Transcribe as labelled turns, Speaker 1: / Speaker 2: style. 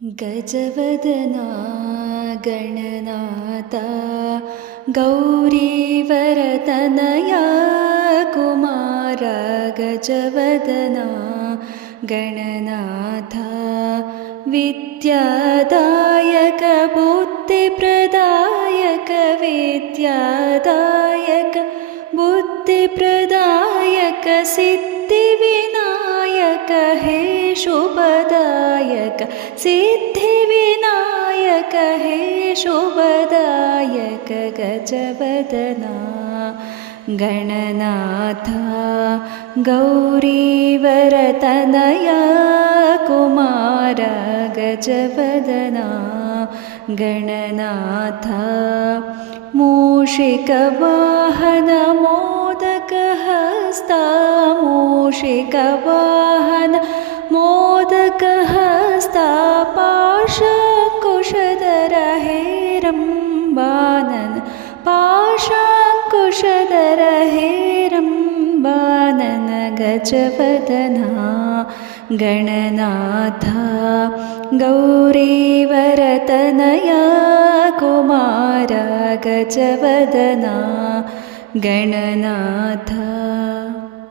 Speaker 1: गजवदना गणनाता गौरीवरतनया कुमार गजवदना गणनाथा विद्यादायक बुद्धिप्रदायक विद्यादायक बुद्धिप्रदायक सिद्धिविनायक हे शुभदायक। सिद्धिविनायक हे शुभदायक गजवदना। गणनाथा गौरीवरतनया कुमार गजवदना। गणनाथा मूषिकवाहन मोदकहस्ता हेरम्बानन पाशाङ्कुशधर हेरम्बानन गजवदना गणनाथा गौरीवरतनया कुमार गजवदना गणनाथा